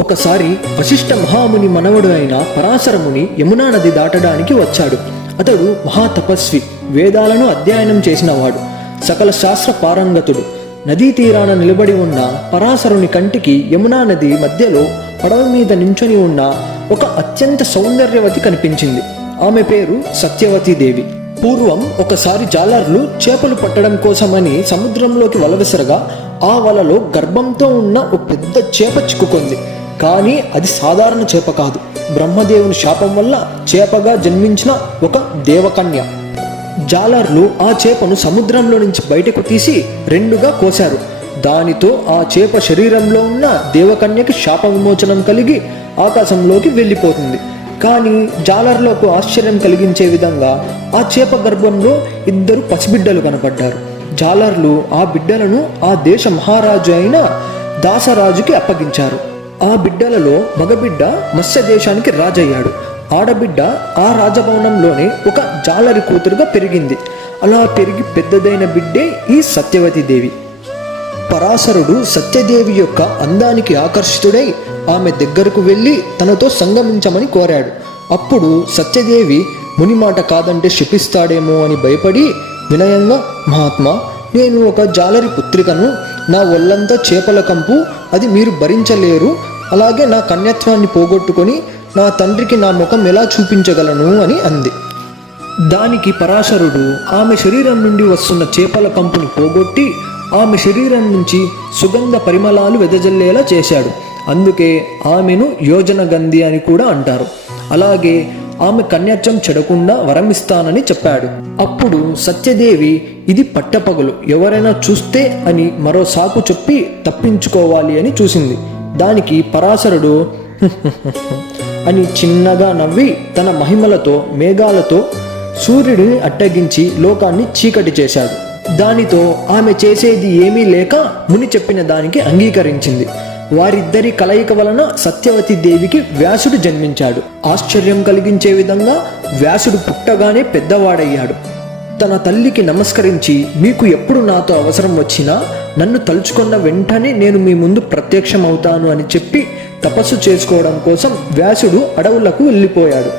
ఒకసారి వశిష్ఠ మహాముని మనవడు అయిన పరాశరముని యమునా నది దాటడానికి వచ్చాడు. అతడు మహాతపస్వి, వేదాలను అధ్యయనం చేసినవాడు, సకల శాస్త్ర పారంగతుడు. నదీ తీరాన నిలబడి ఉన్న పరాశరుని కంటికి యమునా నది మధ్యలో పడవ మీద నించొని ఉన్న ఒక అత్యంత సౌందర్యవతి కనిపించింది. ఆమె పేరు సత్యవతీదేవి. పూర్వం ఒకసారి జాలర్లు చేపలు పట్టడం కోసమని సముద్రంలోకి వల విసరగా ఆ వలలో గర్భంతో ఉన్న ఒక పెద్ద చేప చిక్కుకుంది. కానీ అది సాధారణ చేప కాదు, బ్రహ్మదేవుని శాపం వల్ల చేపగా జన్మించిన ఒక దేవకన్య. జాలర్లు ఆ చేపను సముద్రంలో నుంచి బయటకు తీసి రెండుగా కోశారు. దానితో ఆ చేప శరీరంలో ఉన్న దేవకన్యకి శాప విమోచనం కలిగి ఆకాశంలోకి వెళ్ళిపోతుంది. కానీ జాలర్లకు ఆశ్చర్యం కలిగించే విధంగా ఆ చేప గర్భంలో 2 పసిబిడ్డలు కనపడ్డారు. జాలర్లు ఆ బిడ్డలను ఆ దేశ మహారాజు అయిన దాసరాజుకి అప్పగించారు. ఆ బిడ్డలలో మగబిడ్డ మత్స్య దేశానికి రాజయ్యాడు. ఆడబిడ్డ ఆ రాజభవనంలోనే ఒక జాలరి కూతురుగా పెరిగింది. అలా పెరిగి పెద్దదైన బిడ్డే ఈ సత్యవతీదేవి. పరాశరుడు సత్యదేవి యొక్క అందానికి ఆకర్షితుడై ఆమె దగ్గరకు వెళ్ళి తనతో సంగమించమని కోరాడు. అప్పుడు సత్యదేవి ముని మాట కాదంటే శపిస్తాడేమో అని భయపడి వినయంగా, మహాత్మా, నేను ఒక జాలరి పుత్రికను, నా ఒళ్ళంతా చేపల కంపు, అది మీరు భరించలేరు. అలాగే నా కన్యత్వాన్ని పోగొట్టుకొని నా తండ్రికి నా ముఖం ఎలా చూపించగలను అని అంది. దానికి పరాశరుడు ఆమె శరీరం నుండి వస్తున్న చేపల కంపుని పోగొట్టి ఆమె శరీరం నుంచి సుగంధ పరిమళాలు వెదజల్లేలా చేశాడు. అందుకే ఆమెను యోజన గంధి అని కూడా అంటారు. అలాగే ఆమె కన్యత్వం చెడకుండా వరమిస్తానని చెప్పాడు. అప్పుడు సత్యదేవి ఇది పట్టపగలు, ఎవరైనా చూస్తే అని మరో సాకు చెప్పి తప్పించుకోవాలి అని చూసింది. దానికి పరాశరుడు అని చిన్నగా నవ్వి తన మహిమలతో మేఘాలతో సూర్యుడిని అట్టగించి లోకాన్ని చీకటి చేశాడు. దానితో ఆమె చేసేది ఏమీ లేక ముని చెప్పిన దానికి అంగీకరించింది. వారిద్దరి కలయిక వలన సత్యవతి దేవికి వ్యాసుడు జన్మించాడు. ఆశ్చర్యం కలిగించే విధంగా వ్యాసుడు పుట్టగానే పెద్దవాడయ్యాడు. తన తల్లికి నమస్కరించి, మీకు ఎప్పుడు నాతో అవసరం వచ్చినా నన్ను తలుచుకున్న వెంటనే నేను మీ ముందు ప్రత్యక్షమవుతాను అని చెప్పి తపస్సు చేసుకోవడం కోసం వ్యాసుడు అడవులకు వెళ్ళిపోయాడు.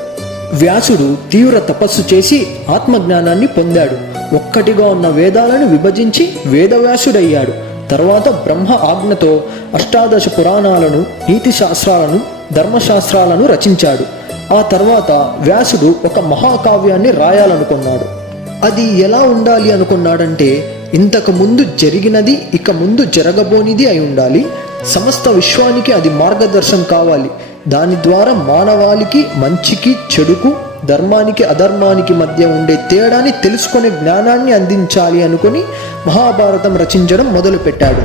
వ్యాసుడు తీవ్ర తపస్సు చేసి ఆత్మజ్ఞానాన్ని పొందాడు. ఒక్కటిగా ఉన్న వేదాలను విభజించి వేదవ్యాసుడయ్యాడు. తర్వాత బ్రహ్మ ఆజ్ఞతో 18 పురాణాలను, నీతి శాస్త్రాలను, ధర్మశాస్త్రాలను రచించాడు. ఆ తర్వాత వ్యాసుడు ఒక మహాకావ్యాన్ని రాయాలనుకున్నాడు. అది ఎలా ఉండాలి అనుకున్నాడంటే, ఇంతకు ముందు జరిగినది ఇక ముందు జరగబోనిది అయి ఉండాలి. సమస్త విశ్వానికి అది మార్గదర్శనం కావాలి. దాని ద్వారా మానవాళికి మంచికి చెడుకు, ధర్మానికి అధర్మానికి మధ్య ఉండే తేడాని తెలుసుకునే జ్ఞానాన్ని అందించాలి అనుకుని మహాభారతం రచించడం మొదలుపెట్టాడు.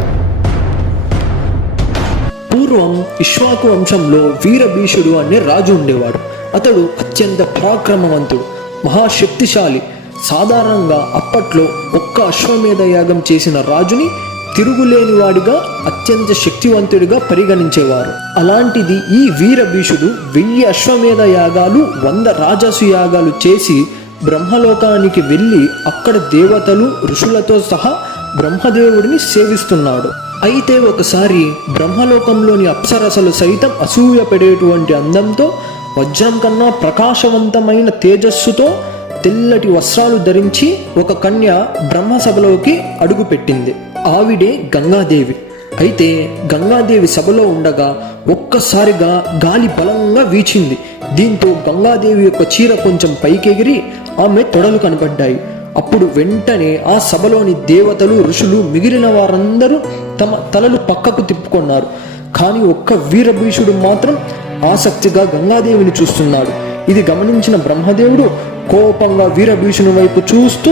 పూర్వం ఇక్ష్వాకు వంశంలో వీరభీషుడు అనే రాజు ఉండేవాడు. అతడు అత్యంత పరాక్రమవంతుడు, మహాశక్తిశాలి. సాధారణంగా అప్పట్లో ఒక్క అశ్వమేధ యాగం చేసిన రాజుని తిరుగులేని వాడిగా, అత్యంత శక్తివంతుడిగా పరిగణించేవారు. అలాంటిది ఈ వీరభీషుడు 1000 అశ్వమేధ యాగాలు, 100 రాజసు యాగాలు చేసి బ్రహ్మలోకానికి వెళ్ళి అక్కడ దేవతలు, ఋషులతో సహా బ్రహ్మదేవుడిని సేవిస్తున్నాడు. అయితే ఒకసారి బ్రహ్మలోకంలోని అప్సరసలు సైతం అసూయపడేటువంటి అందంతో, వజ్రం కన్నా ప్రకాశవంతమైన తేజస్సుతో, తెల్లటి వస్త్రాలు ధరించి ఒక కన్య బ్రహ్మసభలోకి అడుగుపెట్టింది. ఆవిడే గంగాదేవి. అయితే గంగాదేవి సభలో ఉండగా ఒక్కసారిగా గాలి బలంగా వీచింది. దీంతో గంగాదేవి యొక్క చీర కొంచెం పైకెగిరి ఆమె తొడలు కనబడ్డాయి. అప్పుడు వెంటనే ఆ సభలోని దేవతలు, ఋషులు, మిగిలిన వారందరూ తమ తలలు పక్కకు తిప్పుకున్నారు. కానీ ఒక్క వీరభీషుడు మాత్రం ఆసక్తిగా గంగాదేవిని చూస్తున్నాడు. ఇది గమనించిన బ్రహ్మదేవుడు కోపంగా వీరభీషుని వైపు చూస్తూ,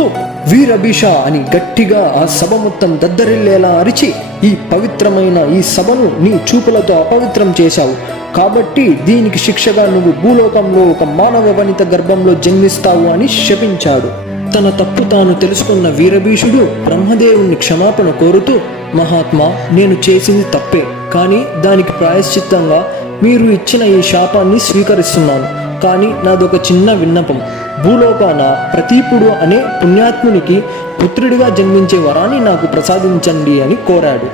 వీరభీష అని గట్టిగా ఆ సభ మొత్తం దద్దరిల్లేలా అరిచి, ఈ పవిత్రమైన ఈ సభను నీ చూపులతో అపవిత్రం చేశావు, కాబట్టి దీనికి శిక్షగా నువ్వు భూలోకంలో ఒక మానవ వనిత గర్భంలో జన్మిస్తావు అని శపించాడు. తన తప్పు తాను తెలుసుకున్న వీరభీషుడు బ్రహ్మదేవుని క్షమాపణ కోరుతూ, మహాత్మా, నేను చేసింది తప్పే, కానీ దానికి ప్రాయశ్చిత్తంగా మీరు ఇచ్చిన ఈ శాపాన్ని స్వీకరిస్తున్నాను. కానీ నాదొక చిన్న విన్నపం. భూలోకాన ప్రతీపుడు అనే పుణ్యాత్మునికి పుత్రుడిగా జన్మించే వరాన్ని నాకు ప్రసాదించండి అని కోరాడు.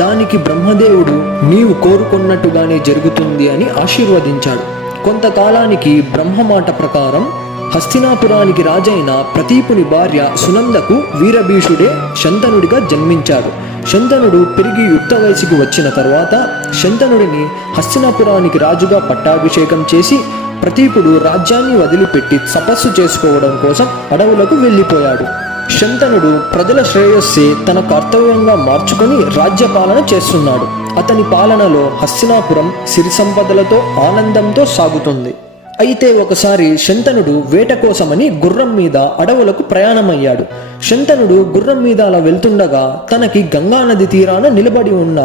దానికి బ్రహ్మదేవుడు నీవు కోరుకున్నట్టుగానే జరుగుతుంది అని ఆశీర్వదించాడు. కొంతకాలానికి బ్రహ్మ మాట ప్రకారం హస్తినాపురానికి రాజైన ప్రతీపుని భార్య సునందకు వీరభీషుడే శంతనుడిగా జన్మించాడు. శంతనుడు పెరిగి యుక్త వయసుకు వచ్చిన తర్వాత శంతనుడిని హస్తినాపురానికి రాజుగా పట్టాభిషేకం చేసి ప్రతీపుడు రాజ్యాన్ని వదిలిపెట్టి తపస్సు చేసుకోవడం కోసం అడవులకు వెళ్ళిపోయాడు. శంతనుడు ప్రజల శ్రేయస్సే తన కర్తవ్యంగా మార్చుకొని రాజ్యపాలన చేస్తున్నాడు. అతని పాలనలో హస్తినాపురం సిరి సంపదలతో ఆనందంతో సాగుతుంది. అయితే ఒకసారి శంతనుడు వేట కోసమని గుర్రం మీద అడవులకు ప్రయాణమయ్యాడు. శంతనుడు గుర్రం మీద అలా వెళ్తుండగా తనకి గంగానది తీరాన నిలబడి ఉన్న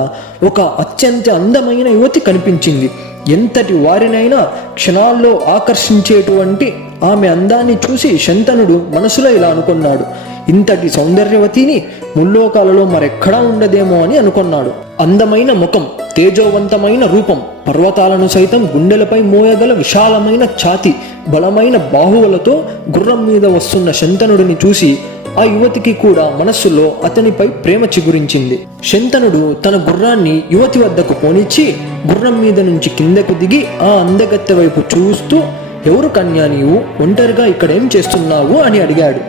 ఒక అత్యంత అందమైన యువతి కనిపించింది. ఎంతటి వారినైనా క్షణాల్లో ఆకర్షించేటువంటి ఆమె అందాన్ని చూసి శంతనుడు మనసులో ఇలా అనుకున్నాడు, ఇంతటి సౌందర్యవతిని ముల్లోకాలలో మరెక్కడా ఉండదేమో అని అనుకున్నాడు. అందమైన ముఖం, తేజోవంతమైన రూపం, పర్వతాలను సైతం గుండెలపై మోయగల విశాలమైన ఛాతి, బలమైన బాహువులతో గుర్రం మీద వస్తున్న శంతనుడిని చూసి ఆ యువతికి కూడా మనస్సులో అతనిపై ప్రేమ చిగురించింది. శంతనుడు తన గుర్రాన్ని యువతి వద్దకు పోనిచ్చి గుర్రం మీద నుంచి కిందకు దిగి ఆ అందగత్తె వైపు చూస్తూ, ఎవరు కన్యా నీవు? ఒంటరిగా ఇక్కడేం చేస్తున్నావు అని అడిగాడు.